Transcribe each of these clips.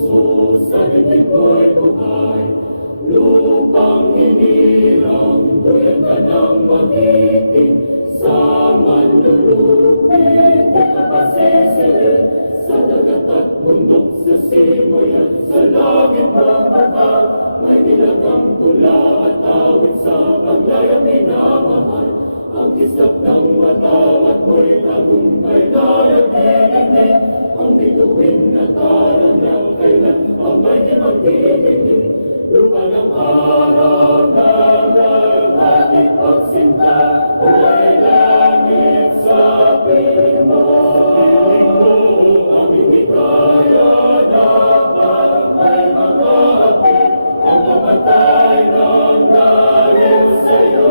puso sa dibdib ko'y buhay. Lupang hinirang, duyan ka ng magiting, sa manlulupit, di ka pasisilit, sa dagat at bundok, sa simoy at sa langit pagpapa, may nilagang tula at awit sa paglayang minamahal. Ang kisap ng watawat mo'y tagumpay na nagdidinig, ang bituin na tarang ng kailan ang may di magdidinig. Lupa ng araw na naghatik pagsinta, buhay langit sa piling mo. Piling mo, aming hikaya dapat ay mga hapit, ang pamatay ng dahil sa'yo.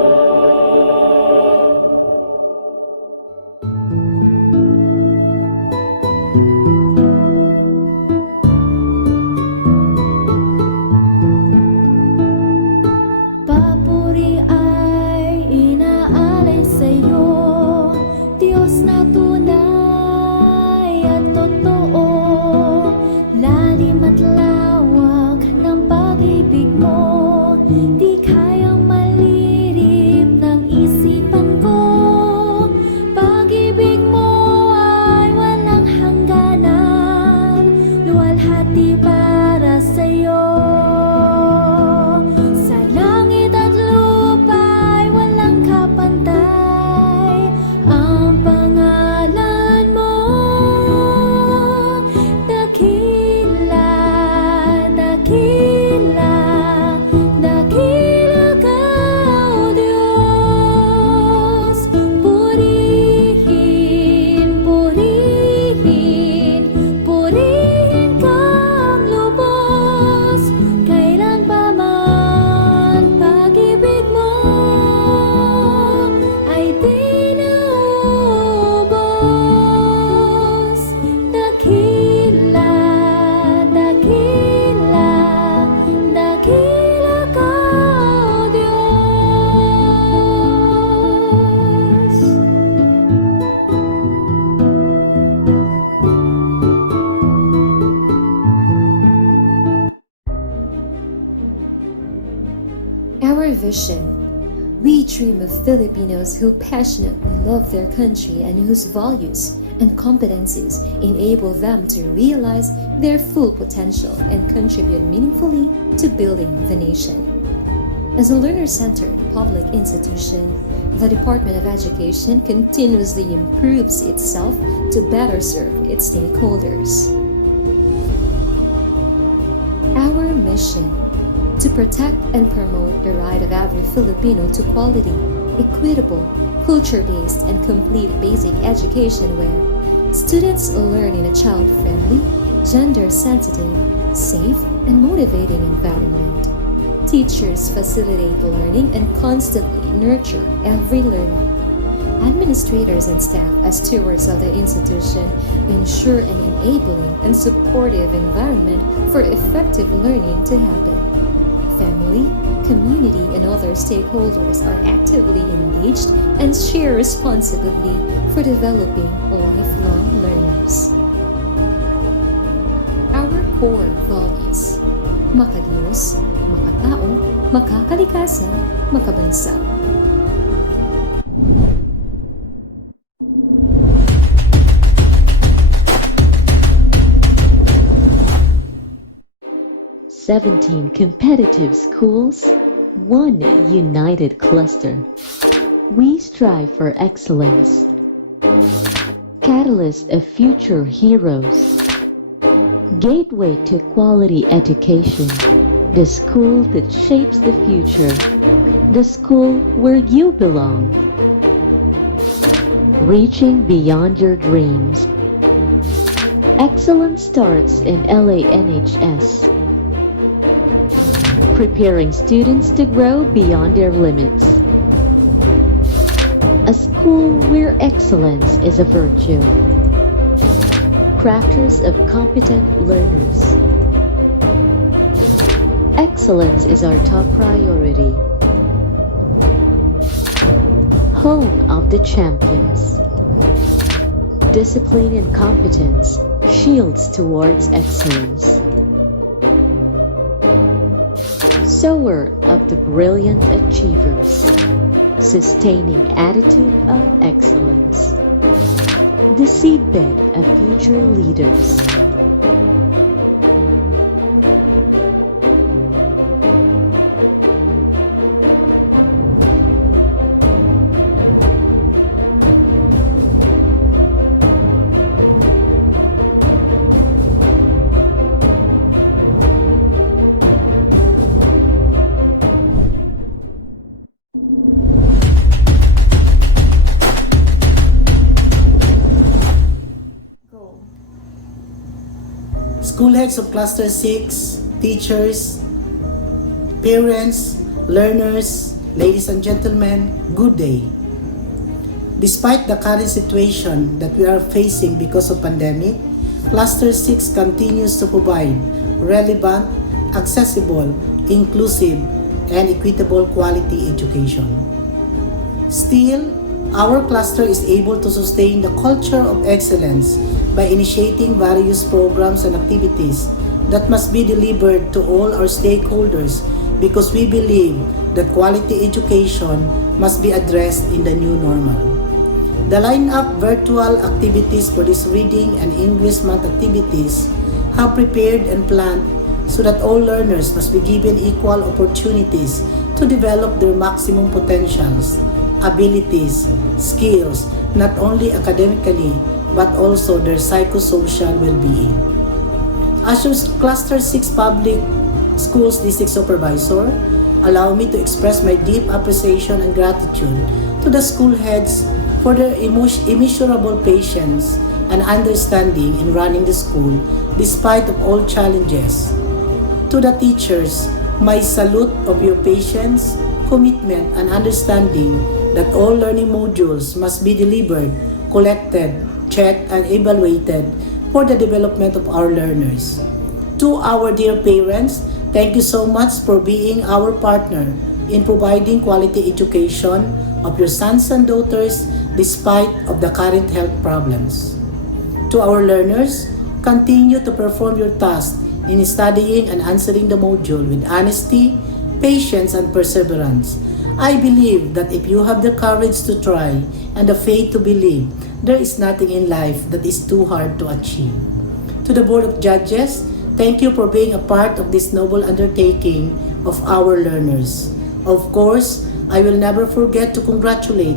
Papuri ay inaalay sa'yo, Diyos na tunay at totoo. Lalim at lawak ng pag-ibig mo, di kayang malirip ng isipan ko. Pag-ibig mo ay walang hangganan, luwalhati para sa'yo. Our vision. We dream of Filipinos who passionately love their country and whose values and competencies enable them to realize their full potential and contribute meaningfully to building the nation. As a learner-centered public institution, the Department of Education continuously improves itself to better serve its stakeholders. Our mission: to protect and promote the right of every Filipino to quality, equitable, culture-based, and complete basic education where students learn in a child-friendly, gender-sensitive, safe, and motivating environment. Teachers facilitate learning and constantly nurture every learner. Administrators and staff, as stewards of the institution, ensure an enabling and supportive environment for effective learning to happen. Family, community, and other stakeholders are actively engaged and share responsibility for developing lifelong learners. Our core values: makadiyos, makatao, makakalikasan, makabansa. "17 competitive schools, one united cluster. We strive for excellence. Catalyst of future heroes. Gateway to quality education. The school that shapes the future. The school where you belong. Reaching beyond your dreams. Excellence starts in LANHS. Preparing students to grow beyond their limits. A school where excellence is a virtue. Crafters of competent learners. Excellence is our top priority. Home of the champions. Discipline and competence, shields towards excellence. sower of the brilliant achievers, sustaining attitude of excellence, the seedbed of future leaders. School heads of Cluster 6, teachers, parents, learners, ladies and gentlemen, good day. Despite the current situation that we are facing because of pandemic, Cluster 6 continues to provide relevant, accessible, inclusive, and equitable quality education. Still, our cluster is able to sustain the culture of excellence by initiating various programs and activities that must be delivered to all our stakeholders because we believe that quality education must be addressed in the new normal. The lineup virtual activities for this reading and English month activities have prepared and planned so that all learners must be given equal opportunities to develop their maximum potentials, abilities, skills, not only academically, but also their psychosocial well-being. As your Cluster 6 Public Schools District Supervisor, allow me to express my deep appreciation and gratitude to the school heads for their immeasurable patience and understanding in running the school despite of all challenges. To the teachers, my salute of your patience, commitment, and understanding that all learning modules must be delivered, collected, checked, and evaluated for the development of our learners. To our dear parents, thank you so much for being our partner in providing quality education of your sons and daughters despite of the current health problems. To our learners, continue to perform your task in studying and answering the module with honesty, patience, and perseverance. I believe that if you have the courage to try and the faith to believe, there is nothing in life that is too hard to achieve. To the Board of Judges, thank you for being a part of this noble undertaking of our learners. Of course, I will never forget to congratulate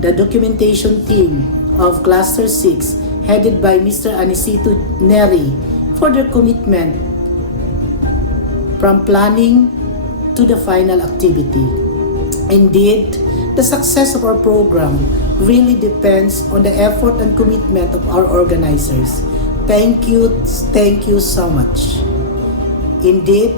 the documentation team of Cluster 6 headed by Mr. Anisito Neri for their commitment from planning to the final activity. Indeed, the success of our program really depends on the effort and commitment of our organizers. Thank you so much. Indeed,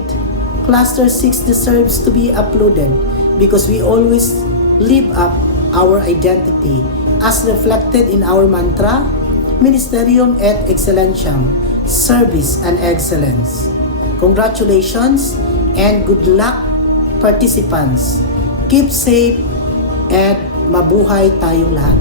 Cluster 6 deserves to be uploaded because we always live up our identity as reflected in our mantra, Ministerium et Excellentiam, Service and Excellence. Congratulations and good luck, participants. Keep safe and mabuhay tayong lahat.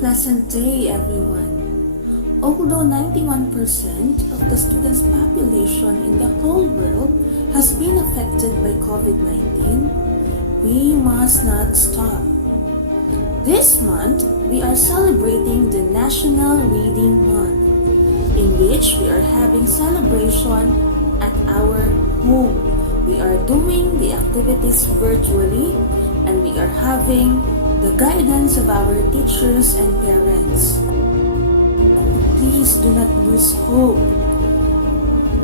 Pleasant day, everyone. Although 91% of the students' population in the whole world has been affected by COVID-19, we must not stop. This month, we are celebrating the National Reading Month, in which we are having celebration at our home. We are doing the activities virtually, and we are having the guidance of our teachers and parents. Please do not lose hope.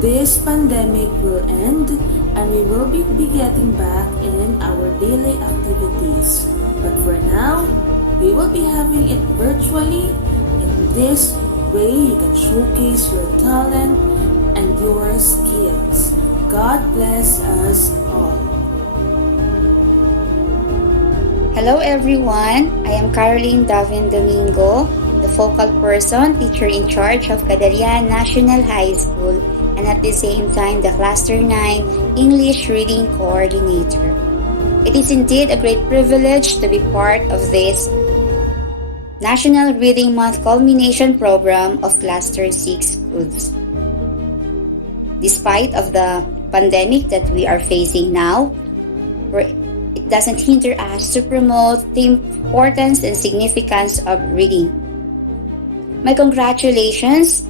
This pandemic will end and we will be getting back in our daily activities. But for now, we will be having it virtually. In this way, you can showcase your talent and your skills. God bless us all. Hello everyone, I am Caroline Davin Domingo, the focal person, teacher in charge of Cadarian National High School, and and at the same time the Cluster 9 English Reading Coordinator. It is indeed a great privilege to be part of this National Reading Month culmination program of Cluster 6 schools. Despite of the pandemic that we are facing now, it doesn't hinder us to promote the importance and significance of reading. My congratulations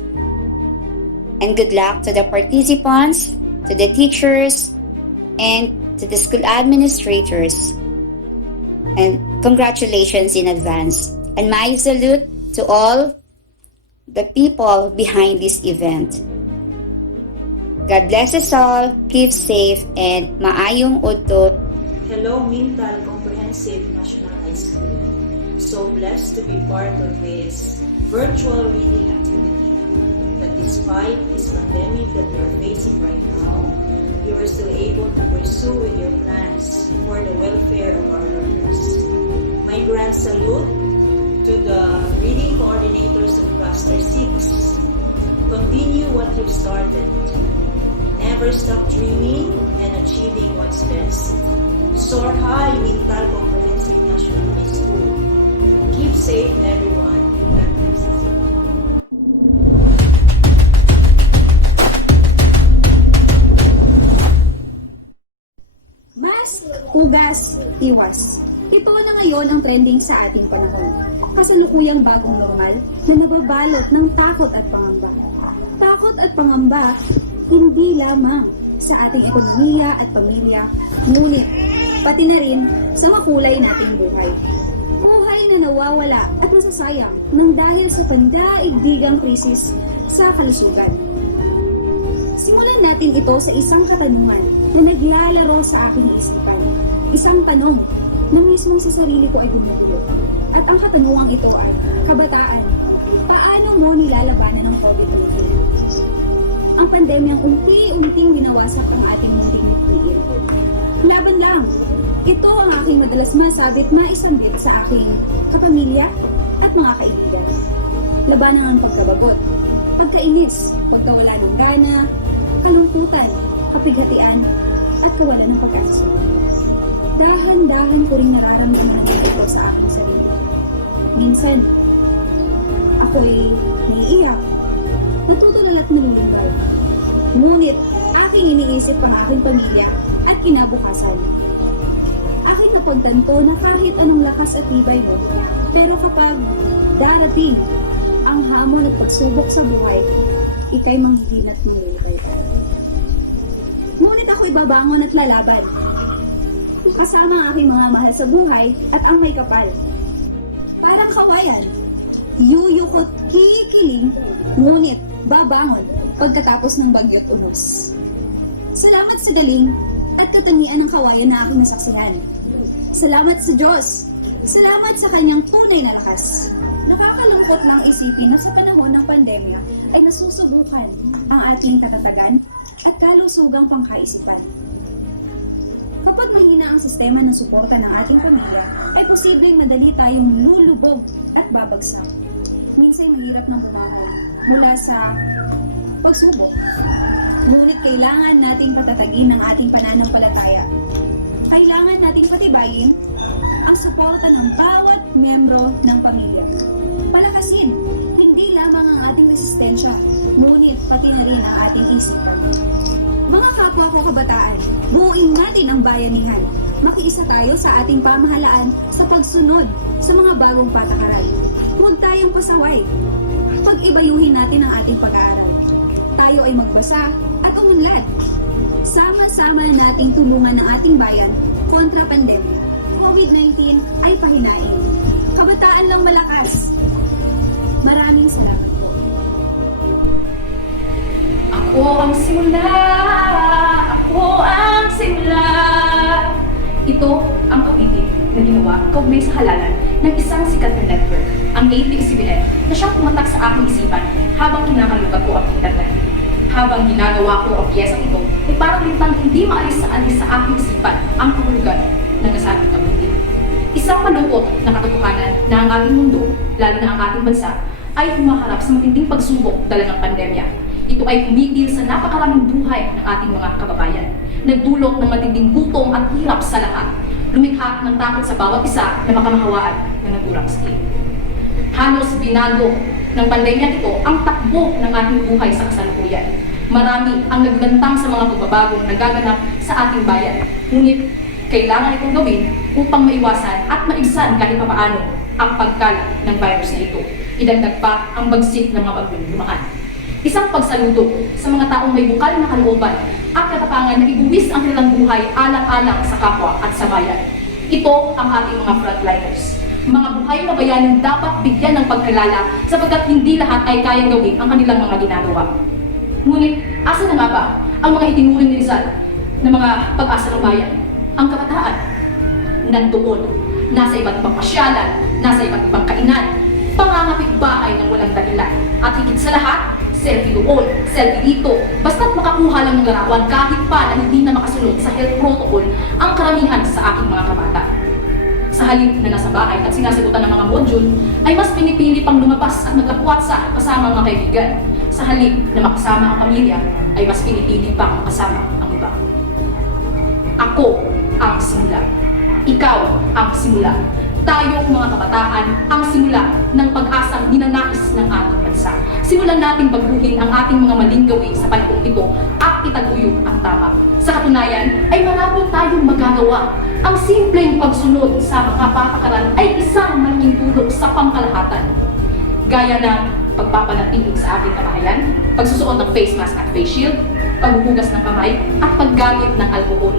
and good luck to the participants, to the teachers, and to the school administrators. And congratulations in advance. And my salute to all the people behind this event. God bless us all, keep safe, and maayong udto. Hello, Mintal Comprehensive National High School. So blessed to be part of this virtual reading activity. That despite this pandemic that we are facing right now, you are still able to pursue with your plans for the welfare of our learners. My grand salute to the reading coordinators of Cluster 6. Continue what you've started. Never stop dreaming and achieving what's best. Soar high, Mintal Comprehensive National High School. Keep safe, everyone. God bless. Mask, hugas, iwas. Ito na ngayon ang trending sa ating panahon. Kasalukuyang bagong normal na nababalot ng takot at pangamba. Takot at pangamba, hindi lamang sa ating ekonomiya at pamilya, ngunit pati na rin sa makulay nating buhay. Buhay na nawawala at nasasayang nang dahil sa pandaigdigang krisis sa kalusugan. Simulan natin ito sa isang katanungan na naglalaro sa aking isipan. Isang tanong na mismo sa sarili ko ay gumugulo. At ang katanungang ito ay, kabataan, paano mo nilalabanan ng COVID-19? Ang pandemyang unti-unting binawasak ang ating munting lipuin. Laban lang! Ito ang aking madalas masabit maisambit sa aking kapamilya at mga kaibigan. Labanan ang pagkabagot, pagkainis, pagkawala ng gana, kalungkutan, kapighatian, at kawalan ng pagkakasunod. Dahan-dahan ko rin nararamdaman ito sa aking sarili. Minsan, ako'y naiiyak, natutulal at nalulungkal. Ngunit, aking iniisip ang aking pamilya at kinabukasan. Aking napagtanto na kahit anong lakas at tibay mo, pero kapag darating ang hamon at pagsubok sa buhay, ika'y manghihina at manglilibay. Ngunit ako'y babangon at lalaban. Kasama ang aking mga mahal sa buhay at ang may kapal. Parang kawayan, yuyukot kikiling, ngunit babangon pagkatapos ng bagyo't unos. Salamat sa galing at katangian ng kawayan na aking nasaksihan. Salamat sa Diyos. Salamat sa kanyang tunay na lakas. Nakakalungkot lang isipin na sa panahon ng pandemya ay nasusubukan ang ating katatagan at kalusugang pangkaisipan. Kapag mahina ang sistema ng suporta ng ating pamilya, ay posibleng madali tayong lulubog at babagsak. Minsan mahirap nang bumangon mula sa pagsubok. Ngunit kailangan nating patatagin ang ating pananampalataya. Kailangan nating patibayin ang suporta ng bawat miyembro ng pamilya. Palakasin, hindi lamang ang ating resistensya, ngunit pati na rin ang ating isipan. Mga kapwa ko kabataan, buuin natin ang bayanihan. Makiisa tayo sa ating pamahalaan sa pagsunod sa mga bagong patakaran. Huwag tayong pasaway. Pag-ibayuhin natin ang ating pag-aaral. Tayo ay magbasa at umunlad. Sama-sama nating tulungan ang ating bayan kontra pandemya. COVID-19 ay pahinain. Kabataan lang malakas. Maraming salamat po. Ako ang simula, ako ang simula. Ito ang pag-ibig na ginawa kaugnay sa halalan ng isang sikat na network, ang ABS-CBN, na siyang pumatak sa aking isipan habang kinakalugat ko ang internet. Habang ginagawa ko ang piyesang ito, ay parang lintang hindi maalis sa aking isipan ang kahulugan ng nasabing pag-ibig. Isang malungkot na katotohanan na ang ating mundo, lalo na ang ating bansa, ay humaharap sa matinding pagsubok dala ng pandemya. Ito ay tumigil sa napakaraming buhay ng ating mga kababayan. Nagdulot ng matinding gutom at hirap sa lahat. Lumikha ng takot sa bawat isa na makamahawaan na nagurang sa iyo. Halos binago ng pandemya ito ang takbo ng ating buhay sa kasalukuyan. Marami ang naglantang sa mga pagbabagong nagaganap sa ating bayan. Ngunit kailangan itong gawin upang maiwasan at maigsan kahit papaano ang pagkalat ng virus na ito. Idagdag pa ang bagsik ng mga bagong lumaan. Isang pagsaludo sa mga taong may bukal na kalooban at katapangan na ibuwis ang kanilang buhay alang-alang sa kapwa at sa bayan. Ito ang ating mga frontliners. Mga buhay na bayanin dapat bigyan ng pagkalala sapagkat hindi lahat ay kayang gawin ang kanilang mga ginagawa. Ngunit, asa na nga ba ang mga itinuring ni Rizal na mga pag-asa ng bayan? Ang kabataan, nandoon, nasa iba't ibang pasyalan, nasa iba't ibang kainan, pangangapit bahay ng walang dahilan, at higit sa lahat, selfie doon, selfie dito, basta't makakuha lang ng larawan kahit pa na hindi na makasunod sa health protocol ang karamihan sa aking mga kabata. Sa halip na nasa bahay at sinasagutan ng mga module, ay mas pinipili pang lumabas at magkapwatsa kasama ang mga kaibigan. Sa halip na makasama ang pamilya, ay mas pinipili pang makasama ang iba. Ako ang simula. Ikaw ang simula. Tayong mga kabataan ang simula ng pag-asang ninanais ng ating bansa. Simulan nating baguhin ang ating mga maling gawin sa panahong ito at itaguyod ang tama. Sa katunayan, ay marami tayong magagawa. Ang simpleng pagsunod sa mga patakaran ay isang malaking tulong sa pangkalahatan. Gaya ng pagpapanatilig sa ating kabahayan, pagsusuot ng face mask at face shield, paghuhugas ng kamay, at paggamit ng alkohol.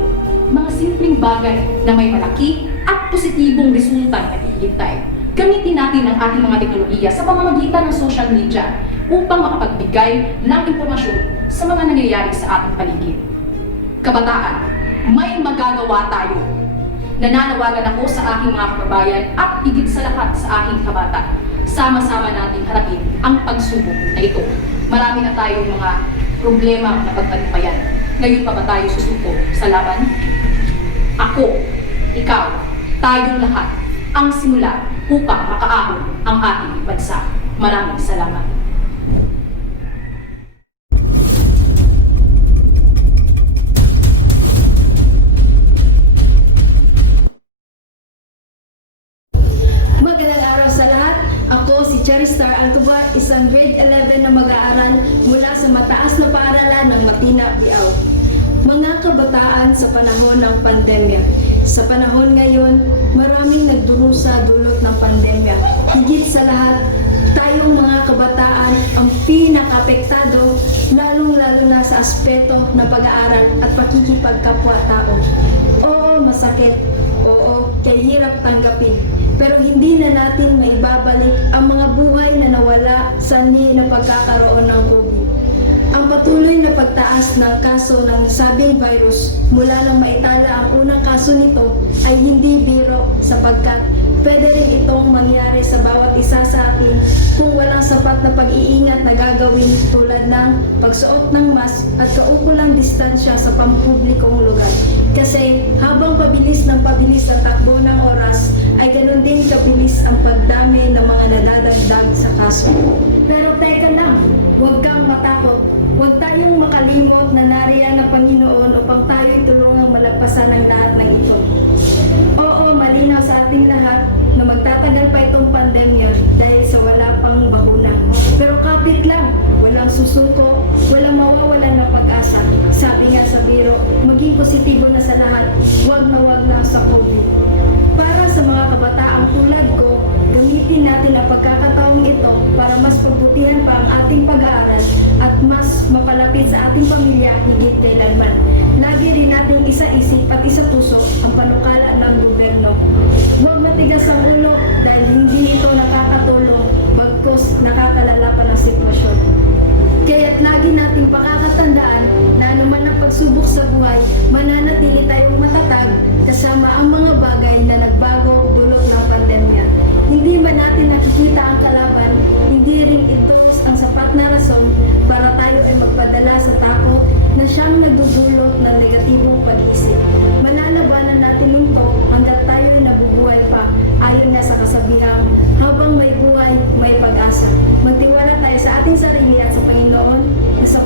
Mga simpleng bagay na may malaki at positibong resulta na naghihintay. Gamitin natin ang ating mga teknolohiya sa pamamagitan ng social media upang makapagbigay ng impormasyon sa mga nangyayari sa ating paligid. Kabataan, may magagawa tayo. Nananawagan ako sa aking mga kababayan at higit sa lahat sa aking kabata. Sama-sama nating harapin ang pagsubok na ito. Marami na tayong mga problema na pagtagumpayan. Ngayon pa ba tayo susuko sa laban? Ako, ikaw, tayong lahat ang simula upang makaahon ang ating bansa. Maraming salamat. Magandang araw sa lahat. Ako si Charistar Altuba, isang grade 11 na mag-aaral mula sa mataas na paaralan ng Matina, Biao. Mga kabataan sa panahon ng pandemya. Sa panahon ngayon, maraming nagdurusa dulot ng pandemya. Higit sa lahat, tayong mga kabataan ang pinaka-apektado, lalong-lalo na sa aspeto ng pag-aaral at pakikipagkapwa-tao. Oo, masakit. Oo, kaya hirap tanggapin. Pero hindi na natin maibabalik ang mga buhay na nawala sa ni ng pagkakaroon ng COVID. Ang patuloy na pagtaas ng kaso ng sabing virus mula nang maitala ang unang kaso nito ay hindi biro sapagkat pwede rin itong mangyari sa bawat isa sa atin kung walang sapat na pag-iingat na gagawin tulad ng pagsuot ng mask at kaukulang distansya sa pampublikong lugar. Kasi habang pabilis ang takbo ng oras, ay ganun din kabilis ang pagdami ng mga nadadagdag sa kaso. Pero teka lang, huwag kang matakot. Huwag tayong makalimot na nariyan ng Panginoon upang tayo'y tulungang malagpasan ang lahat ng ito. Oo, malinaw sa ating lahat na magtatagal pa itong pandemya dahil sa wala pang bakuna. Pero kapit lang, walang susuko, walang mawawalan ng pag-asa. Sabi nga sa biro, maging positibo na sa lahat, wag na sa COVID. Para sa mga kabataang tulad ko, gamitin natin ang pagkakataong ito para mas pagbutihan pa ang ating pag-aaral at mas mapalapit sa ating pamilya higit kailanman. Lagi rin natin isa-isip at isa-puso ang panukala ng gobyerno. Huwag matigas ang ulo dahil hindi ito nakakatulong, bagkus nakakalala pa ng sitwasyon. Kaya't lagi nating pakakatandaan na anuman ang pagsubok sa buhay, mananatili tayong matatag kasama ang mga bagay na nagbago dulot ng pandemya. Hindi man natin nakikita ang kalaban, hindi rin ito ang sapat na rason para tayo ay magpadala sa takot na siyang nagdudulot ng negatibong pag-isip. Malalabanan natin ito hanggat tayo ay nabubuhay pa, ayon na sa kasabihang, habang may buhay, may pag-asa. Magtiwala tayo sa ating sarili at sa Panginoon na sa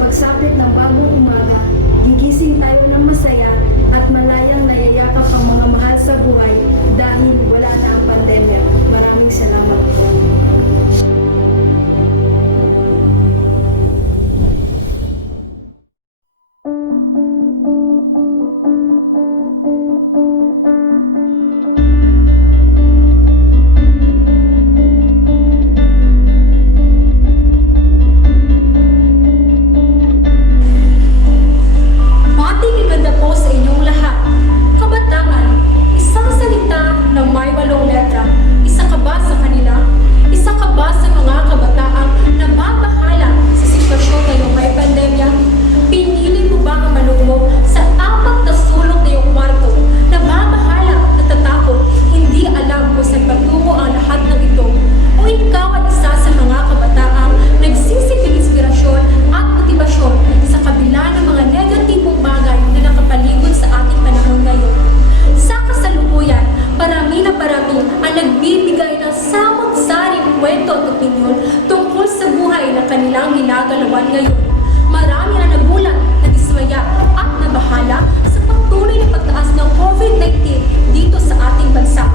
Marami ang nagulat, nadismaya at nabahala sa patuloy na pagtaas ng COVID-19 dito sa ating bansa.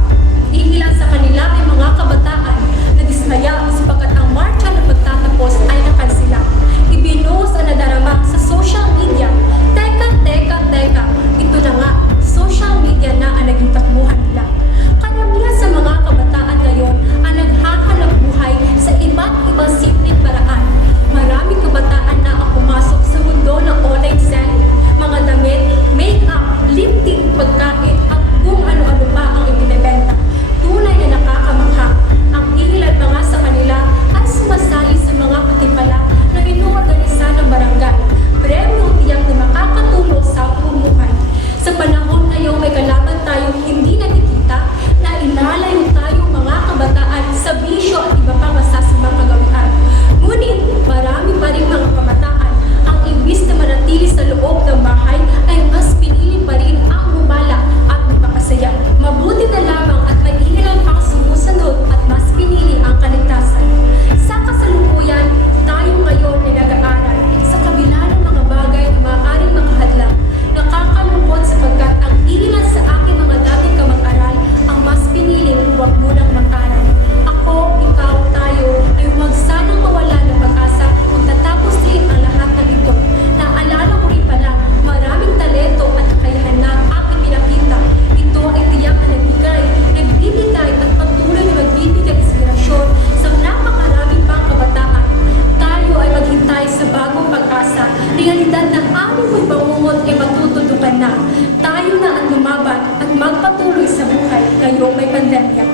Iilan sa kanila ay mga kabataan na dismaya sapagkat ang marcha na pagtatapos ay nakansila. Ibinuhos ang nadarama sa social media. Teka, ito na nga, social media na ang naging takbuhan nila. Karamihan sa mga kabataan ngayon ang naghahanap buhay sa iba't ibang simpleng paraan. Maraming kabataan na ang pumasok sa mundo ng online selling, mga damit, make-up, lip tint, pagkain at kung ano-ano pa ang ibinebenta. Tunay na nakakamangha. Ang ilan mga sa kanila ay sumasali sa mga patibala na inuorganisa ng barangay. Premyong tiyak na makakatulong sa pumuhay. Sa panahon ngayon may kalaban tayong hindi nakikita na inalayo tayong mga kabataan sa bisyo at iba pang masasamang kagawian. Ngunit marami pa rin mga kabataan ang imbis na manatili sa loob ng bahay ay mas pinili pa rin ang gumala at magpakasaya. Mabuti na lamang at may ilan pang sumusunod at mas pinili ang kaligtasan. Sa kasalukuyan, tayo ngayon ay nag-aaral sa kabila ng mga bagay na maaaring makahadlang. Nakakalungkot sapagkat ang ilan sa aking mga dating kamag-aral ang mas piniling huwag munang mag-aral. Ako, ikaw, tayo ay huwag sanang mawala ng pag-asa kung tatapos rin ang lahat ng ito. Naalala ko rin pala, maraming talento at kakayahan na aking pinakita. Ito ay tiyak na nagbibigay at patuloy na magbibigay inspirasyon sa napakarami pang kabataan. Tayo ay maghintay sa bagong pag-asa. Realidad na aming may bangungot ay matututukan na. Tayo na ang lumaban at magpatuloy sa buhay ngayong may pandemya.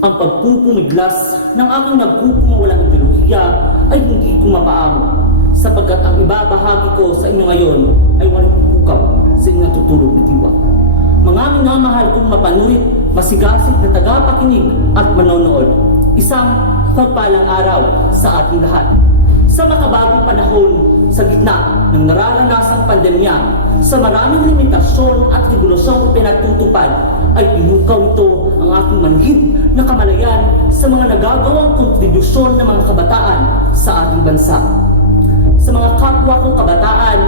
Ang pagpupumiglas ng aking nagpupumawalang ideolohiya ay hindi ko mapaamo, sapagkat ang ibabahagi ko sa inyo ngayon ay walang pupukaw sa inyong natutulog na diwa. Mga minamahal kong mapanurit, masigasig na tagapakinig at manonood, isang pagpalang araw sa ating lahat. Sa makabagong panahon, sa gitna ng nararanasang pandemya, sa maraming limitasyon at regulasyong pinatutupad, ay pinukaw ito ang aking manhid na kamalayan sa mga nagagawang kontribusyon ng mga kabataan sa ating bansa. Sa mga kapwa ko kabataan,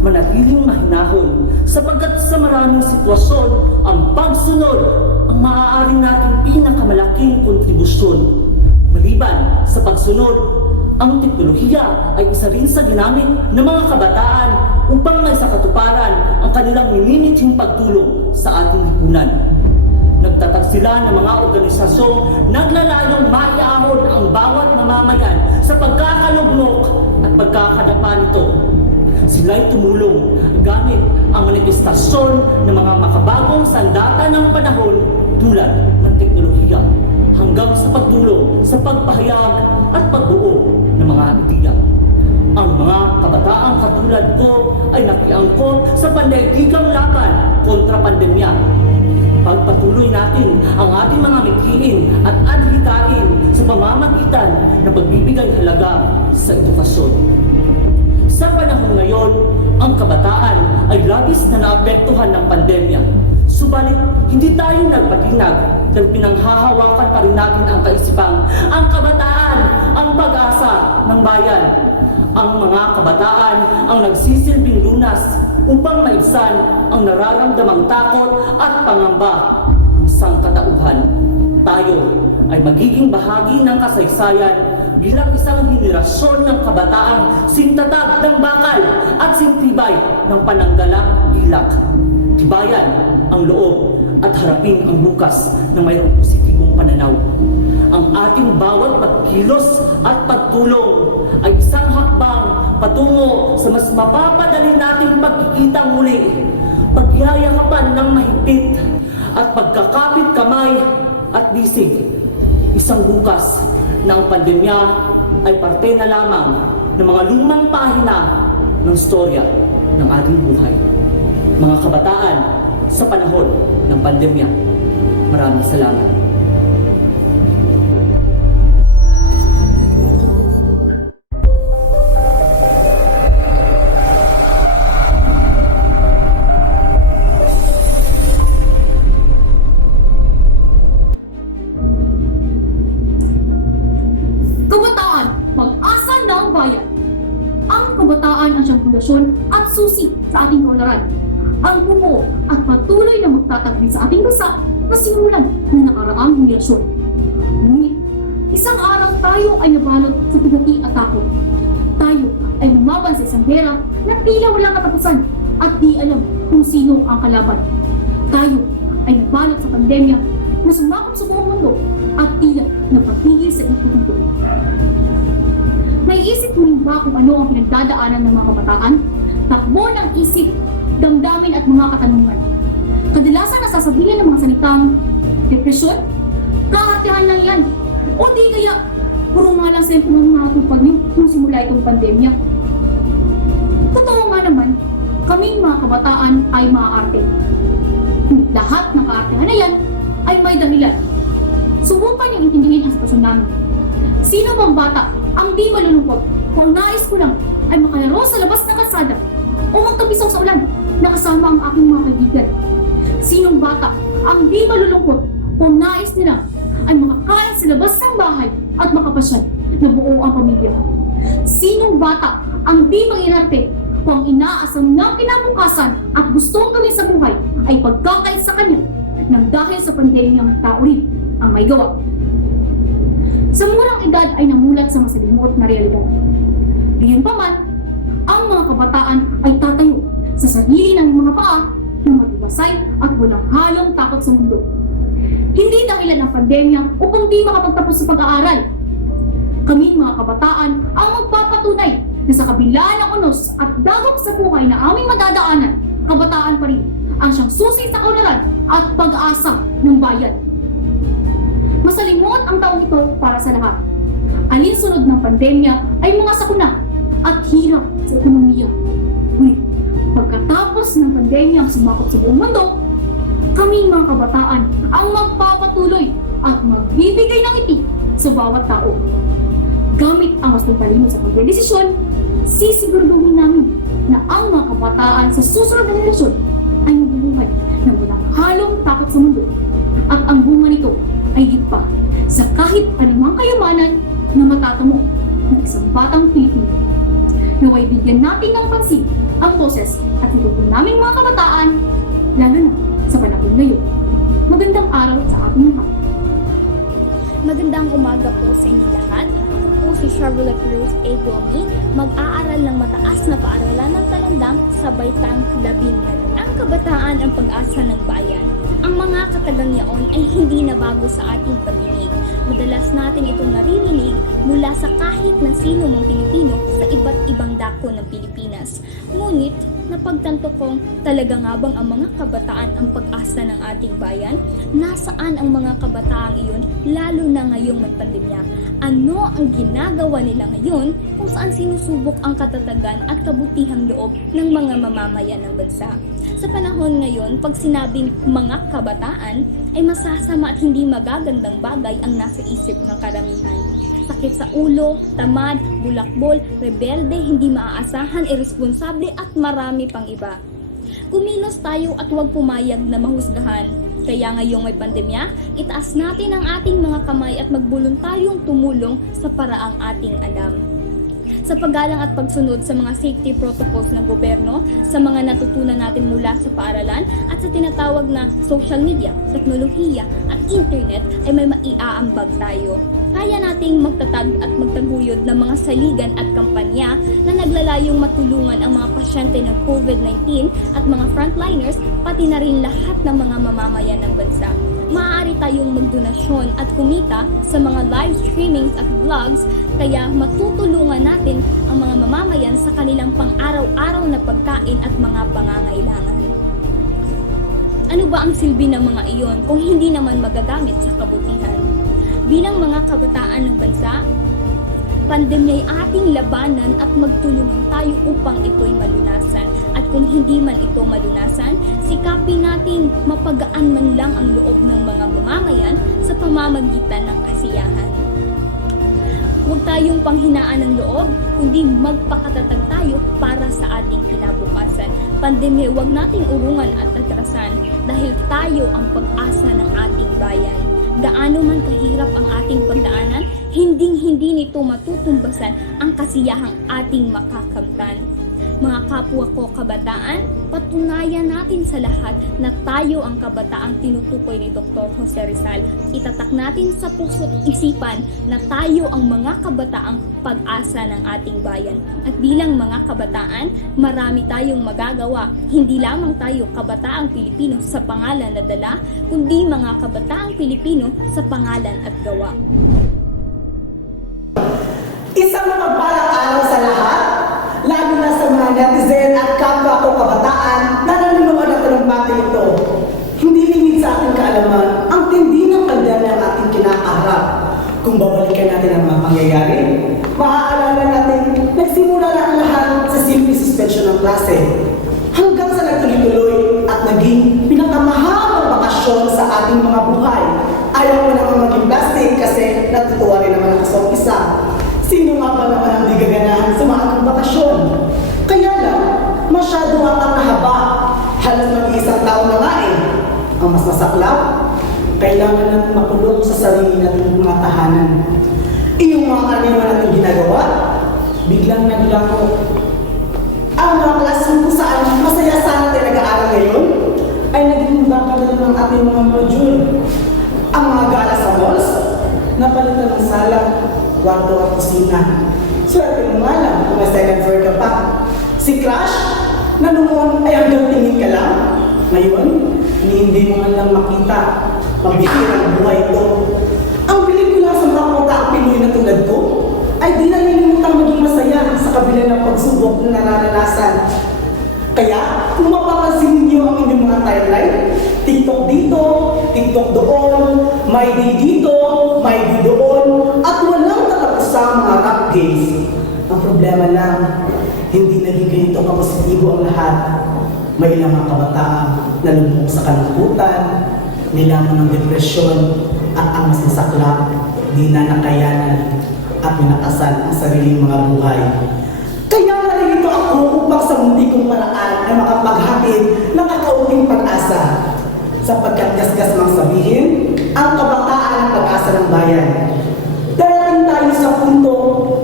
manatiling mahinahon sapagkat sa maraming sitwasyon, ang pagsunod ang maaaring nating pinakamalaking kontribusyon. Maliban sa pagsunod, ang teknolohiya ay isa rin sa ginamit ng mga kabataan upang may sa katuparan ang kanilang minimitsing pagtulong sa ating lipunan. Nagtatag sila ng mga organisasyong naglalayong maiahon ang bawat mamamayan sa pagkakalugmok at pagkakadapa nito. Sila'y tumulong gamit ang manifestasyon ng mga makabagong sandata ng panahon tulad ng teknolohiya hanggang sa pagtulong sa pagpahayag at pagbuo ng mga ideya. Ang mga kabataang katulad ko ay nakiangkot sa pandaigdigang laban kontra pandemya. Pagpatuloy natin ang ating mga mithiin at adhikain sa pamamagitan ng pagbibigay halaga sa edukasyon. Sa panahon ngayon, ang kabataan ay labis na naapektuhan ng pandemya. Subalit, hindi tayo nagpatinag dahil pinanghahawakan pa rin natin ang kaisipang ang kabataan, ang pag-asa ng bayan. Ang mga kabataan ang nagsisilbing lunas upang maibsan ang nararamdamang takot at pangamba ng sangkatauhan. Tayo ay magiging bahagi ng kasaysayan bilang isang henerasyon ng kabataang sintatag ng bakal at sintibay ng pananggalang ilak. Tibayan ang loob at harapin ang bukas na mayroong positibong pananaw. Ang ating bawat pagkilos at pagtulong ay isang hakbang patungo sa mas mapapadali nating pagkikita muli, pagyayakapan ng mahigpit at pagkakapit kamay at bisig. Isang bukas na ang pandemya ay parte na lamang ng mga lumang pahina ng storya ng ating buhay. Mga kabataan, sa panahon ng pandemya, maraming salamat. Kabataan, pag-asa ng bayan. Ang kabataan ang siyang pundasyon at susi sa ating kaunlaran. Ang buo at patuloy na magtatagpi sa ating bansa na simulan ng nakaraang henerasyon. Ngunit, isang araw tayo ay nabalot sa pigati at takot. Tayo ay lumaban sa isang gera na tila walang katapusan at di alam kung sino ang kalaban. Tayo ay nabalot sa pandemya na sumakop sa buong mundo at tila napatigil sa ikutundo. Naiisip mo rin ba kung ano ang pinagdadaanan ng mga kabataan? Takbo ng isip, damdamin at mga katanungan. Kadalasan nasasabihan ng mga salitang depresyon, kaartehan lang yan, o di kaya puro nga lang sentiment mga tupag niyo kung simula itong pandemya. Totoo nga naman, kaming mga kabataan ay maaarte. Ngunit lahat ng kaartehan na yan ay may dahilan. Subukan niyong intindihin ang sitwasyon namin. Sino bang bata ang di malulungkot kung nais ko lang ay makalaro sa labas ng kalsada o magtabisaw sa ulan na kasama ang aking mga kaibigan? Sinong bata ang di malulungkot kung nais nila ay makakain sa labas ng bahay at makapasyal na buo ang pamilya? Sinong bata ang di manginarte kung inaasam ng kinabukasan at gustong gawin sa buhay ay pagkakait sa kanya nang dahil sa pandemyang tao rin ang may gawa? Sa murang edad ay namulat sa masalimuot na realidad. Diyan pa man, ang mga kabataan ay tatayo sa sarili ng mga paa na matibasay at walang halong takot sa mundo. Hindi dahilan ng pandemya upang di makapagtapos sa pag-aaral. Kaming mga kabataan ang magpapatunay na sa kabila ng unos at dagok sa buhay na aming madadaanan, kabataan pa rin ang siyang susi sa kaunlaran at pag-asa ng bayan. Masalimuot ang taong ito para sa lahat. Alinsunod ng pandemya ay mga sakuna at hirap sa ekonomiya. Ngunit pagkatapos ng pandemya ang sumakot sa buong mundo, kaming mga kabataan ang magpapatuloy at magbibigay ng ngiti sa bawat tao. Gamit ang mas talino sa pagdedesisyon, sisiguraduhin namin na ang mga kabataan sa susunod na henerasyon ay mabubuhay na walang halong takot sa mundo. At ang bunga nito ay higit pa sa kahit anumang kayamanan na matatamo ng isang batang Pilipino. Naway bigyan natin ng pansin ang boses at itutulong naming mga kabataan, lalo na sa panahon ngayon. Magandang araw sa ating lahat. Magandang umaga po sa inyo lahat. Ako po si Charlotte Cruz A. Gomi, mag-aaral ng mataas na paaralan ng Talandang sa Baitang 11. Ang kabataan ang pag-asa ng bayan. Ang mga katagang yaon ay hindi na bago sa ating pag-ibig. Madalas natin itong naririnig mula sa kahit na sino mang Pilipino sa iba't ibang dako ng Pilipinas. Ngunit, napagtanto kong talaga nga bang ang mga kabataan ang pag-asa ng ating bayan? Nasaan ang mga kabataang iyon, lalo na ngayong may pandemya? Ano ang ginagawa nila ngayon kung saan sinusubok ang katatagan at kabutihang loob ng mga mamamayan ng bansa? Sa panahon ngayon, pag sinabing mga kabataan, ay masasama at hindi magagandang bagay ang nasa isip ng karamihan. Sakit sa ulo, tamad, bulakbol, rebelde, hindi maaasahan, irresponsable at marami pang iba. Kumilos tayo at huwag pumayag na mahusgahan. Kaya ngayong may pandemya, itaas natin ang ating mga kamay at magbuluntaryong tumulong sa paraang ating alam. Sa paggalang at pagsunod sa mga safety protocols ng gobyerno, sa mga natutunan natin mula sa paaralan at sa tinatawag na social media, teknolohiya at internet ay may maiaambag tayo. Kaya nating magtatag at magtaguyod ng mga saligan at kampanya na naglalayong matulungan ang mga pasyente ng COVID-19 at mga frontliners, pati na rin lahat ng mga mamamayan ng bansa. Maaari tayong magdonasyon at kumita sa mga live streamings at vlogs, kaya matutulungan natin ang mga mamamayan sa kanilang pang-araw-araw na pagkain at mga pangangailangan. Ano ba ang silbi ng mga iyon kung hindi naman magagamit sa kabutihan? Bilang mga kabataan ng bansa, pandemya'y ating labanan at magtulungan tayo upang ito'y malunasan. At kung hindi man ito malunasan, sikapin nating mapagaan man lang ang loob ng mga mamamayan sa pamamagitan ng kasiyahan. Huwag tayong panghinaan ng loob, kundi magpakatatag tayo para sa ating kinabukasan. Pandemya, huwag nating urungan at atrasan dahil tayo ang pag-asa ng ating bayan. Gaano man kahirap ang ating pagdaanan, hinding-hindi nito matutumbasan ang kasiyahang ating makakamtan. Mga kapwa ko kabataan, patunayan natin sa lahat na tayo ang kabataang tinutukoy ni Dr. Jose Rizal. Itatak natin sa puso't isipan na tayo ang mga kabataang pag-asa ng ating bayan. At bilang mga kabataan, marami tayong magagawa. Hindi lamang tayo kabataang Pilipino sa pangalan na dala, kundi mga kabataang Pilipino sa pangalan at gawa. Isang mapagpalang araw sa lahat, lalo na sa mga netizen at kapwa ko kabataan na nanonood ng talumpati ito. Hindi limit sa ating kaalaman ang tindi ng pandemya ang ating kinakaharap. Kung babalikan natin ang mga pangyayari, maaalala natin nagsimula na ang lahat sa simple suspension ng klase hanggang sa nagtuloy-tuloy at naging pinakamahabang bakasyon sa ating mga buhay. Ayaw ko naman maging plastic kasi natutuwa rin naman ako sa umpisa. Sino nga ba naman ang di gaganahan sa mga bakasyon? Kaya lang, masyado ang nakahaba. Halos mag-iisang taon na nga eh. Ang mas masaklap, kailangan natin makulong sa sarili natin mga tahanan. Iyong mga karaniwan natin ginagawa, biglang naglaho. Ang mga klaseng kung saan masaya sana tayo nag-aaral ngayon, ay naging bakal ng ating mga module. Ang mga gala sa malls, napalitan ng sala, kwarto at kusina. Swerte mo nga lang kung may second floor ka pa. Si Crush, na noon ay hanggang tingin ka lang. Ngayon, hindi mo man lang makita. Mabihir ang buhay ito. Ang pelikula sa mga ang Pinoy na tulad ko, ay di nalilimutang maging masaya sa kabila ng pagsubok na nararanasan. Kaya, kung mapapansin niyo ang inyong mga timeline, TikTok dito, TikTok doon, may di dito, may di doon, at walang katapusang mga rap games. Ang problema lang, hindi naging ganito kapositibo ang lahat. May ilang mga kabataan na lumubog sa kalungkutan, nilaman ng depresyon, at ang mas masaklap, di na nakayanan at pinakasan ang sariling mga buhay. Kaya narito ako upang sa munti kong paraan ay makapaghatid ng kakaunting pag-asa. Sapagkat gasgas mang sabihin, ang kabataan ang pag-asa ng bayan. Darating tayo sa punto,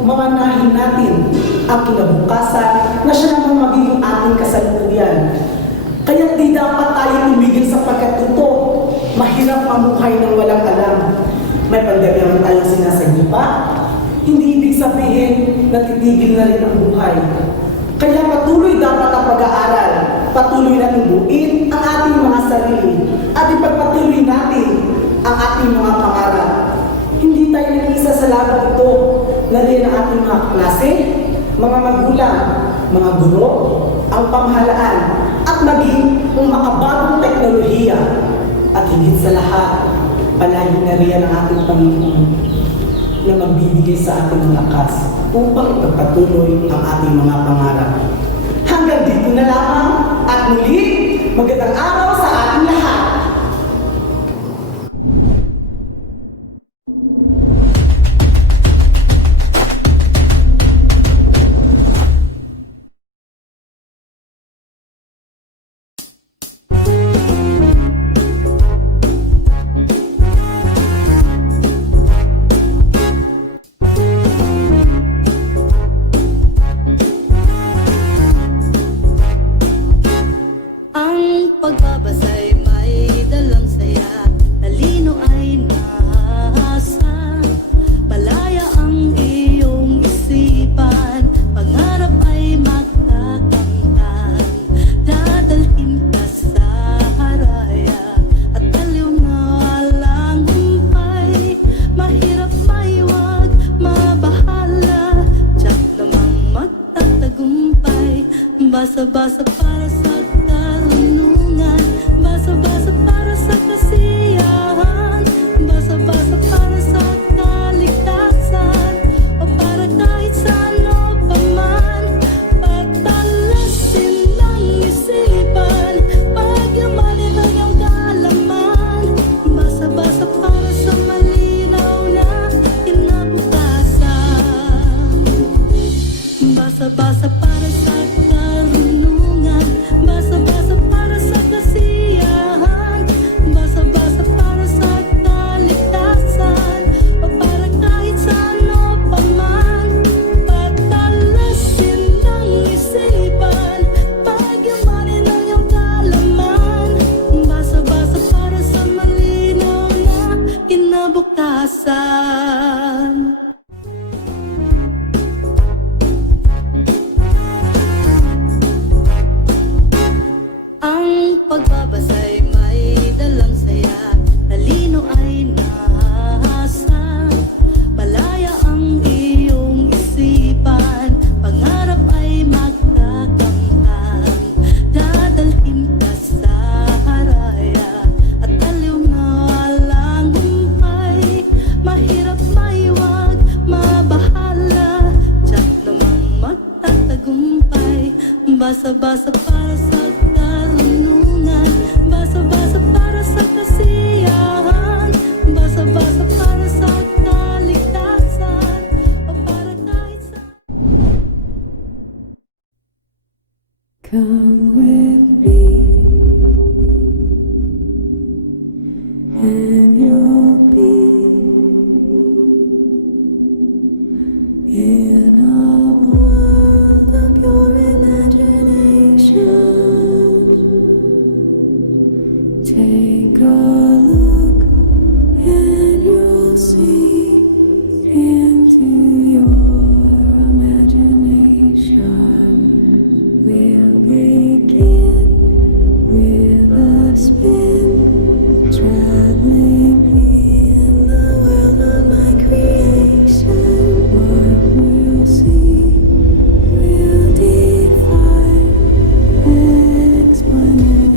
mamanahin natin ang kinabukasan na siya namang magiging ating kasalukuyan. Kaya di dapat tayo tumigil sapagkat ito, mahirap mamuhay ng walang alam. May pandemya man tayong sinasagipa, hindi ibig sabihin na titigil na rin ang buhay. Kaya patuloy dapat ang pag-aaral, patuloy natin buuin ang ating mga sarili, at ipagpatuloy natin ang ating mga pangarap. Hindi tayo nag-iisa sa laban ito, na rin ang ating mga klase, mga magulang, mga guro, ang pamahalaan, at maging ang makabagong teknolohiya. At higit sa lahat, palagi na rin ang ating Panginoon na magbibigay sa ating mga lakas upang ipagpatuloy ang ating mga pangarap. Hanggang dito na lamang at muli, magandang araw sa ating lahat! Pagbabasa'y may dalang saya, talino ay nahasa. Palaya ang iyong isipan, pangarap ay magkakamtan. Dadalhin ka sa haraya, at aliw na walang humpay. Mahirap may wag mabahala, tiyak namang magtatagumpay. Basa-basa para sa basa-basa para sa kasiyahan, basa-basa para sa kaligtasan, o para kahit saan o paman. Patalasin ng isipan, pagyamanin ang iyong kaalaman. Basa-basa para sa malinaw na kinabukasan. Basa-basa para sa karunungan, basa-basa para sa kasiyahan, basa-basa para sa kaligtasan, o para kahit saan Basa-basa para sa karunungan, basa-basa para sa kasiyahan, basa-basa para sa kaligtasan, o para kahit sa... Come with me, and you'll be in a world of your imagination. Take a look and you'll see into your imagination. We'll begin with a spin, traveling in the world of my creation. What we'll see will defy explanation.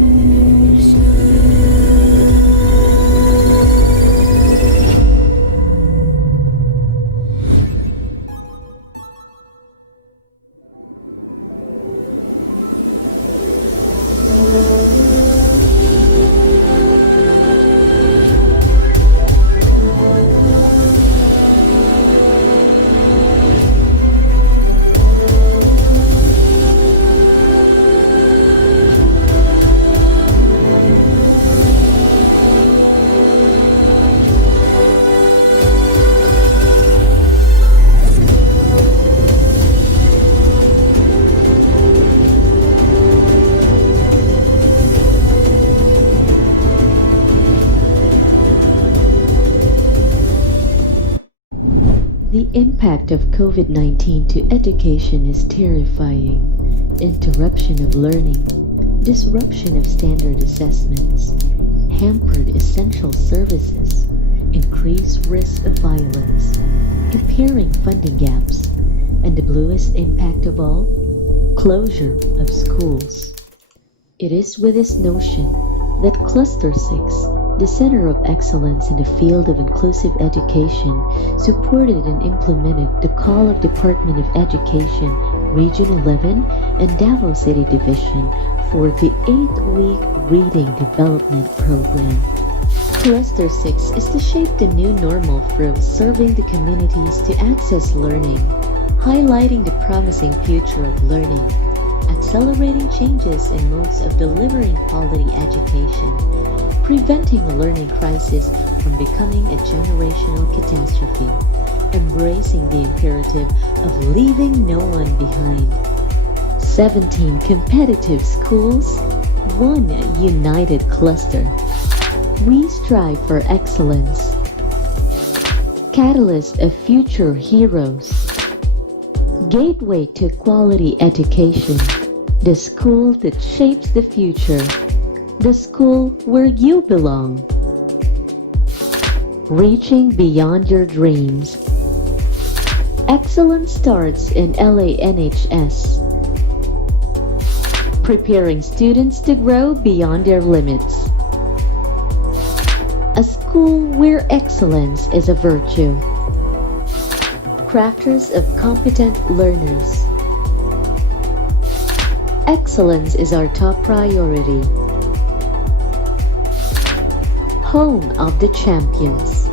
The impact of COVID-19 to education is terrifying. Interruption of learning, disruption of standard assessments, hampered essential services, increased risk of violence, impairing funding gaps, and the bluest impact of all, closure of schools. It is with this notion that Cluster 6, the Center of Excellence in the field of inclusive education, supported and implemented the call of Department of Education, Region 11 and Davao City Division for the 8-week Reading Development Program. Cluster 6 is to shape the new normal for serving the communities to access learning, highlighting the promising future of learning, accelerating changes in modes of delivering quality education, preventing a learning crisis from becoming a generational catastrophe, embracing the imperative of leaving no one behind. 17 competitive schools, one united cluster. We strive for excellence. Catalyst of future heroes. Gateway to quality education. The school that shapes the future. The school where you belong. Reaching beyond your dreams. Excellence starts in LANHS. Preparing students to grow beyond their limits. A school where excellence is a virtue. Crafters of competent learners. Excellence is our top priority. Home of the champions.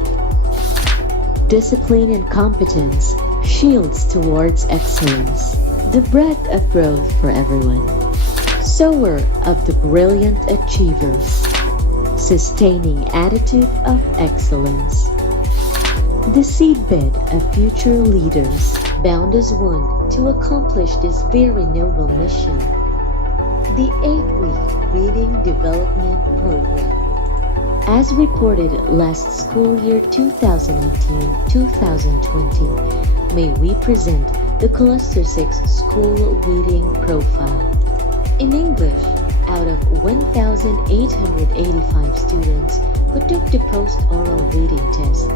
Discipline and competence, shields towards excellence. The breadth of growth for everyone. Sower of the brilliant achievers. Sustaining attitude of excellence. The seedbed of future leaders, bound as one to accomplish this very noble mission. The 8-week Reading Development Program. As reported last school year 2019-2020, may we present the Cluster 6 School Reading Profile. In English, out of 1,885 students who took the post-oral reading test,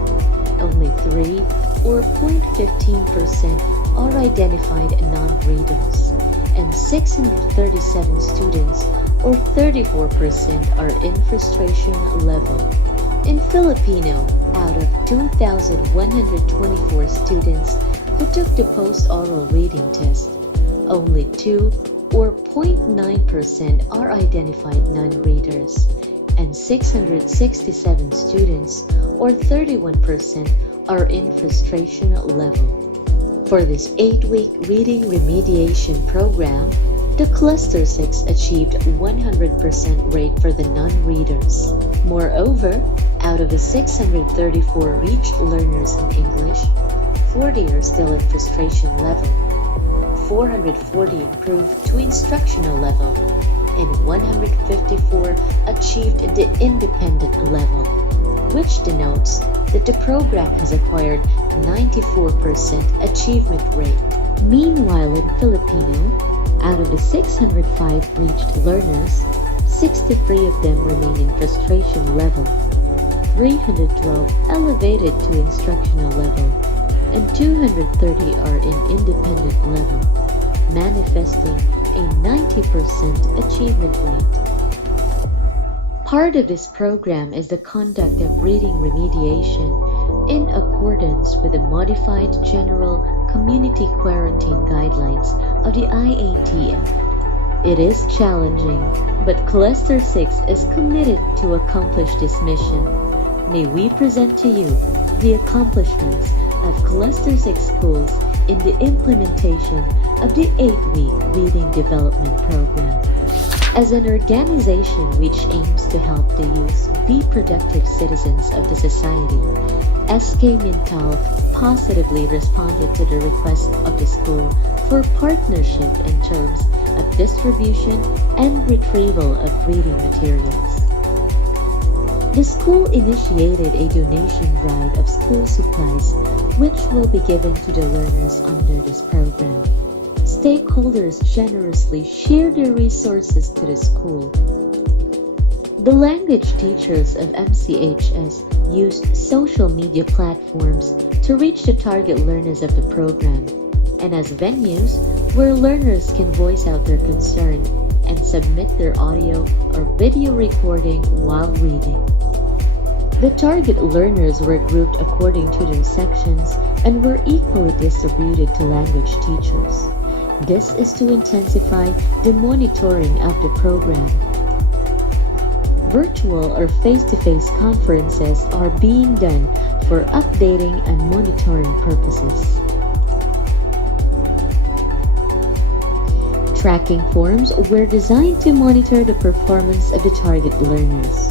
only 3 or 0.15% are identified non-readers, and 637 students or 34% are in frustration level. In Filipino, out of 2,124 students who took the post-oral reading test, only 2 or 0.9%, are identified non-readers, and 667 students, or 31%, are in frustration level. For this 8-week reading remediation program, the Cluster 6 achieved 100% rate for the non-readers. Moreover, out of the 634 reached learners in English, 40 are still at frustration level, 440 improved to instructional level, and 154 achieved the independent level, which denotes that the program has acquired 94% achievement rate. Meanwhile, in Filipino, out of the 605 reached learners, 63 of them remain in frustration level, 312 elevated to instructional level, and 230 are in independent level, manifesting a 90% achievement rate. Part of this program is the conduct of reading remediation in accordance with the modified General Community Quarantine Guidelines of the IATF. It is challenging, but Cluster 6 is committed to accomplish this mission. May we present to you the accomplishments of Cluster 6 schools in the implementation of the 8-week Reading Development Program. As an organization which aims to help the youth be productive citizens of the society, SK Mintal positively responded to the request of the school for partnership in terms of distribution and retrieval of reading materials. The school initiated a donation drive of school supplies, which will be given to the learners under this program. Stakeholders generously share their resources to the school. The language teachers of MCHS used social media platforms to reach the target learners of the program, and as venues where learners can voice out their concern and submit their audio or video recording while reading. The target learners were grouped according to their sections and were equally distributed to language teachers. This is to intensify the monitoring of the program. Virtual or face-to-face conferences are being done for updating and monitoring purposes. Tracking forms were designed to monitor the performance of the target learners.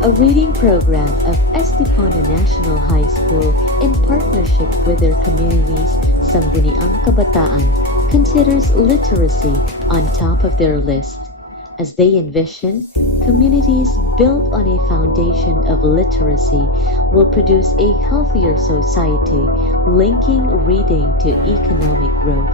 A reading program of Estipona National High School in partnership with their communities, Sangguniang Kabataan, considers literacy on top of their list, as they envision communities built on a foundation of literacy will produce a healthier society, linking reading to economic growth.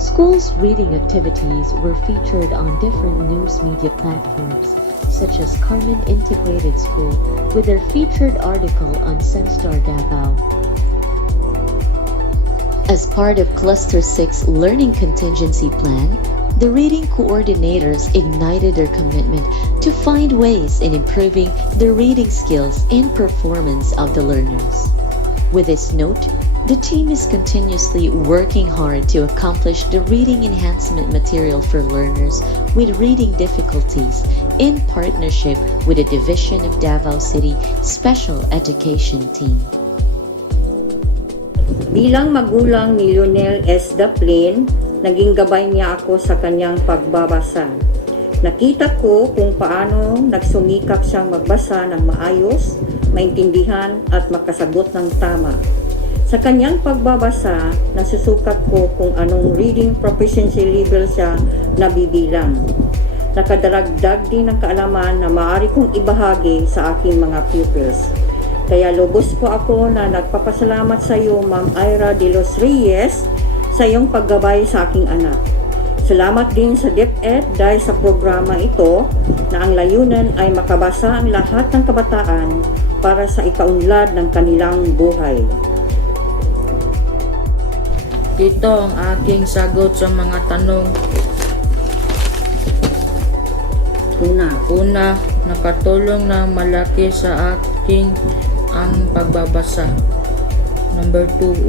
Schools' reading activities were featured on different news media platforms, such as Carmen Integrated School with their featured article on Sunstar Davao. As part of Cluster 6 Learning Contingency Plan, the reading coordinators ignited their commitment to find ways in improving the reading skills and performance of the learners. With this note, the team is continuously working hard to accomplish the reading enhancement material for learners with reading difficulties in partnership with the Division of Davao City Special Education Team. Bilang magulang ni Lionel S. Daplin, naging gabay niya ako sa kanyang pagbabasa. Nakita ko kung paano nagsumikap siyang magbasa ng maayos, maintindihan at makasagot ng tama. Sa kanyang pagbabasa, nasusukat ko kung anong reading proficiency level siya nabibilang. Nakadaragdag din ng kaalaman na maaari kong ibahagi sa aking mga pupils. Kaya lubos po ako na nagpapasalamat sa iyo, Ma'am Ira de los Reyes, sa iyong paggabay sa aking anak. Salamat din sa DepEd dahil sa programa ito na ang layunan ay makabasa ang lahat ng kabataan para sa ikaunlad ng kanilang buhay. Ito ang aking sagot sa mga tanong. Una, nakatulong na malaki sa aking ang pagbabasa. Number 2,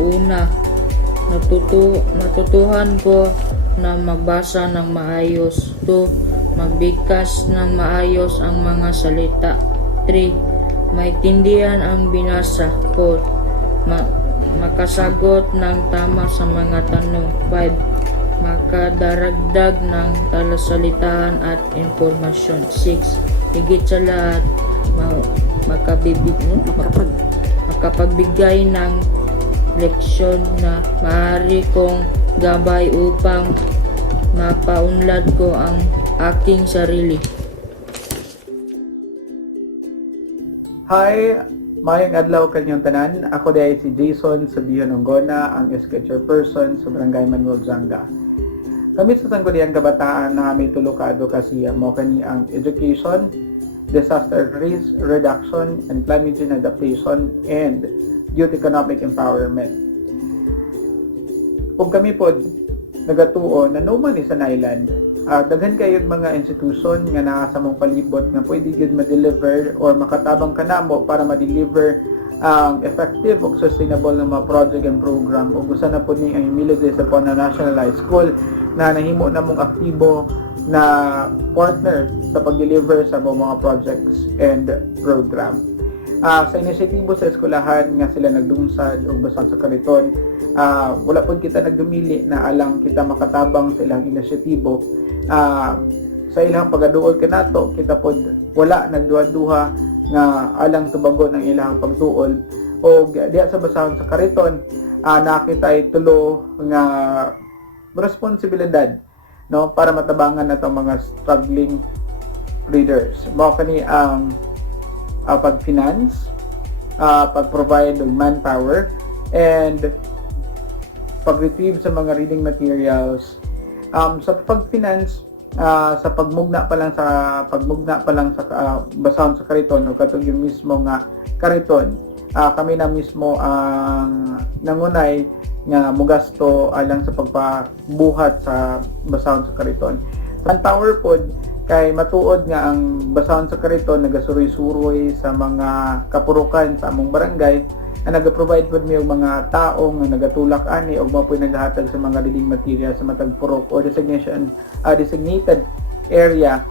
Natutuhan ko na magbasa ng maayos. 2. Magbigkas ng maayos ang mga salita. 3. Maintindihan ang binasa. 4. Makasagot ng tama sa mga tanong. 5. Makadaragdag ng talasalitaan at informasyon. 6. Higit sa lahat, makapagbigay ng leksyon na maaari kong gabay upang mapaunlad ko ang aking sarili. Hi! Mayong adlaw kanyang tanan. Ako dahil si Jason Sabihan Ongona, ang sketcher person sa Barangay Manuel Zanga. Kami sa Sangguniang Kabataan na may tulo ka advokasya mo kani ang education, disaster risk reduction, and climate change adaptation, and youth economic empowerment. Kung kami po nagatuo na numan sa island, daghan kayo mga institution nga naa sa mong palibot nga pwede gyud ma-deliver or makatabang kanamo para ma-deliver ang effective ug sustainable na mga project and program ug usa na po ni ang Humility sa Pona National High School na nahimo na mong aktibo na partner sa pag-deliver sa mga projects and program. Sa inisyatibo sa eskwelahan nga sila nagdungsad ug basan sa kariton, wala po kita nagdumili na alang kita makatabang sa ilang inisyatibo. Sa ilang pagaduol kanato kita pod wala nagduha-duha nga alang tubagon ang ilang pagtuol o diya sa basahon sa kariton, nakita ay tulo nga responsibilidad, no, para matabangan natong mga struggling readers. Mao kani ang pag-finance, pag-provide ng manpower, and pag-retrieve sa mga reading materials. Sa pag-finance, sa pagmugna pa lang sa basahon sa kariton o katong yung mismo nga kariton, kami na mismo ang nangunay nga mugasto alang sa pagpabuhat sa basahon sa kariton. Manpower pod kay matuod nga ang basahon sa kariton nagasuroy-suroy sa mga kapurukan sa among barangay na nag-provide pod mi og mga tao nga nagatulak ani og mao po'y naghatag sa mga reading material sa matag purok o designated area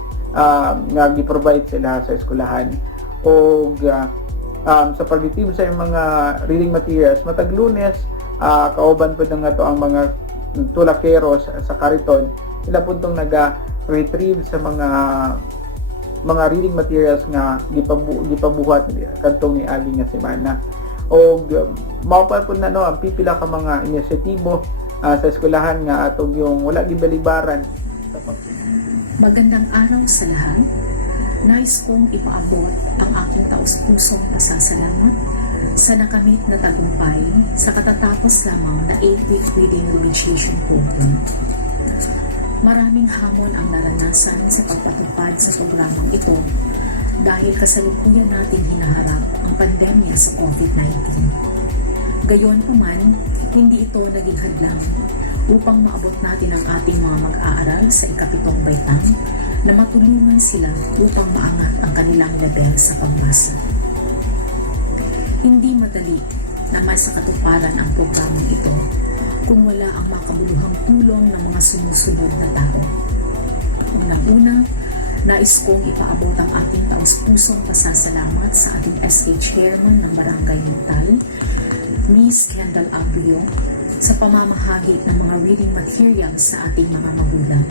nga gi-provide sila sa eskwelahan. Og sa pag-retrieve sa mga reading materials matag Lunes, kauban po na nga to ang mga tulakeros sa kariton, sila po itong nag-retrieve sa mga reading materials nga gipabuhat kadtong niagi nga semana. O mao pa po na ang pipila ka mga inisyatibo sa eskwelahan nga atong yung wala gibalibaran. Magandang araw sa lahat. Nais kong ipaabot ang aking taus-pusong pasasalamat sa nakamit na tagumpay sa katatapos lamang na 8-week reading remediation program. Maraming hamon ang naranasan sa pagpatupad sa programang ito dahil kasalukuyan nating hinaharap ang pandemya sa COVID-19. Gayon paman, hindi ito naging hadlang upang maabot natin ang ating mga mag-aaral sa ikapitong baitang na matulungan sila upang maangat ang kanilang level sa pagbasa. Hindi madali naman sa katuparan ang programang ito kung wala ang makabuluhang tulong ng mga sumusunod na tao. Unang-una, nais kong ipaabot ang ating taus-pusong pasasalamat sa ating SK Chairman ng Barangay Mental, Miss Kendall Abrio, sa pamamahagi ng mga reading materials sa ating mga magulang.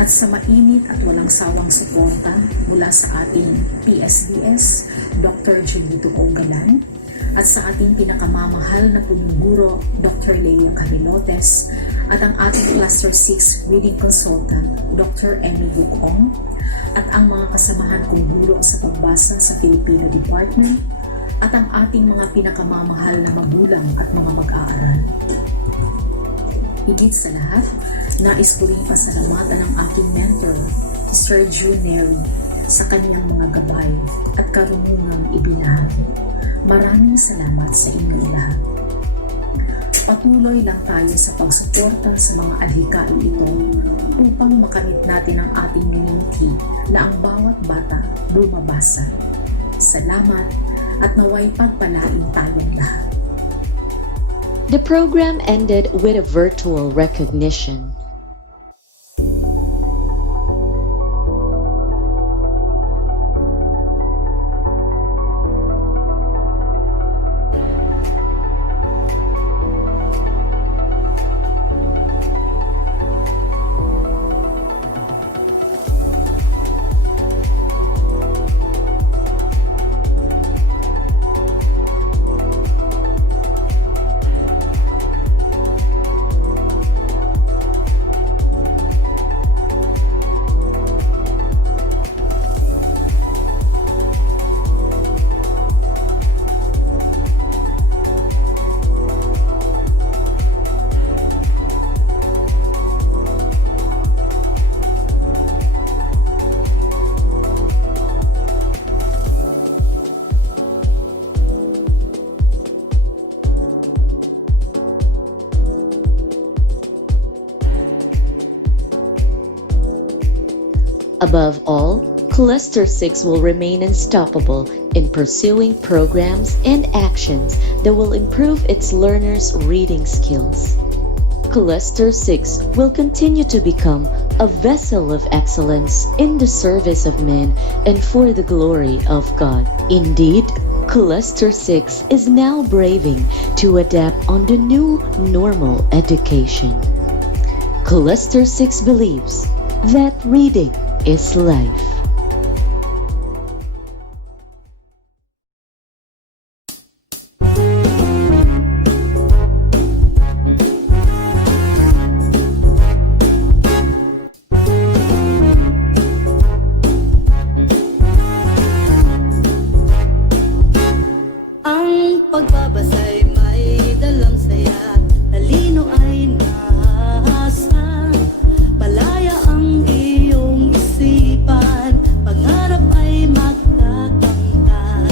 At sa mainit at walang sawang suporta mula sa ating PSDS, Dr. Julito Onggalan, at sa ating pinakamamahal na punong guro, Dr. Leia Carilotes, at ang ating Cluster 6 Reading Consultant, Dr. Emmy Bukong, at ang mga kasamahan kong guro sa pagbasa sa Filipino Department, at ang ating mga pinakamamahal na magulang at mga mag-aaral. Higit sa lahat, nais ko rin pasalamatan ang aking mentor, Sir June Neri, sa kanyang mga gabay at karunungang ibinahagi. Maraming salamat sa inyong lahat. Patuloy lang tayo sa pagsuporta sa mga adhikain ito upang makamit natin ang ating minimiti na ang bawat bata bumabasa. Salamat at naway pagpalain tayong lahat. The program ended with a virtual recognition. Above all, Cluster 6 will remain unstoppable in pursuing programs and actions that will improve its learners' reading skills. Cluster 6 will continue to become a vessel of excellence in the service of men and for the glory of God. Indeed, Cluster 6 is now braving to adapt on the new normal education. Cluster 6 believes that reading is life. Ang pagbabasa'y may dalang saya, talino ay nahasa. Palaya ang iyong isipan, pangarap ay magkakamtan.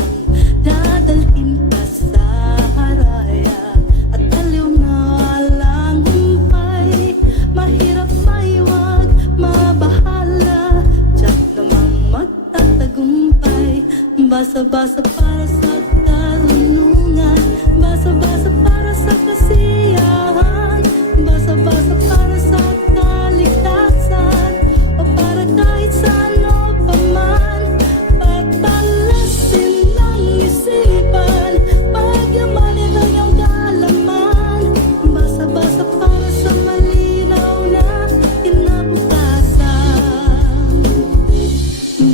Dadalhin ka sa haraya, at aliw na walang humpay. Mahirap may wag mabahala, tiyak namang magtatagumpay. Basa-basa para sa karunungan, basa-basa para sa kasiyahan, basa-basa para sa kaligtasan, o para kahit saan pa man. Patalasin ang isipan, pagyamanin ang iyong kaalaman. Basa-basa para sa malinaw na kinabukasan,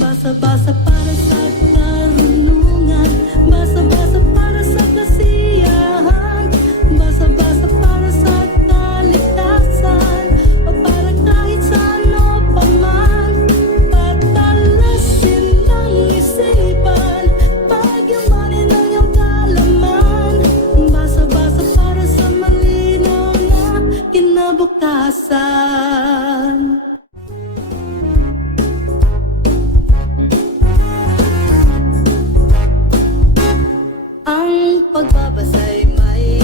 basa-basa para sa karunungan, basa-basa para sa kasiyahan, basa-basa para sa kaligtasan, o para kahit saan pa man. Patalasin ang isipan, pagyamanin ang iyong kaalaman. Basa-basa para sa malinaw na kinabukasan. Ang pagbabasa'y may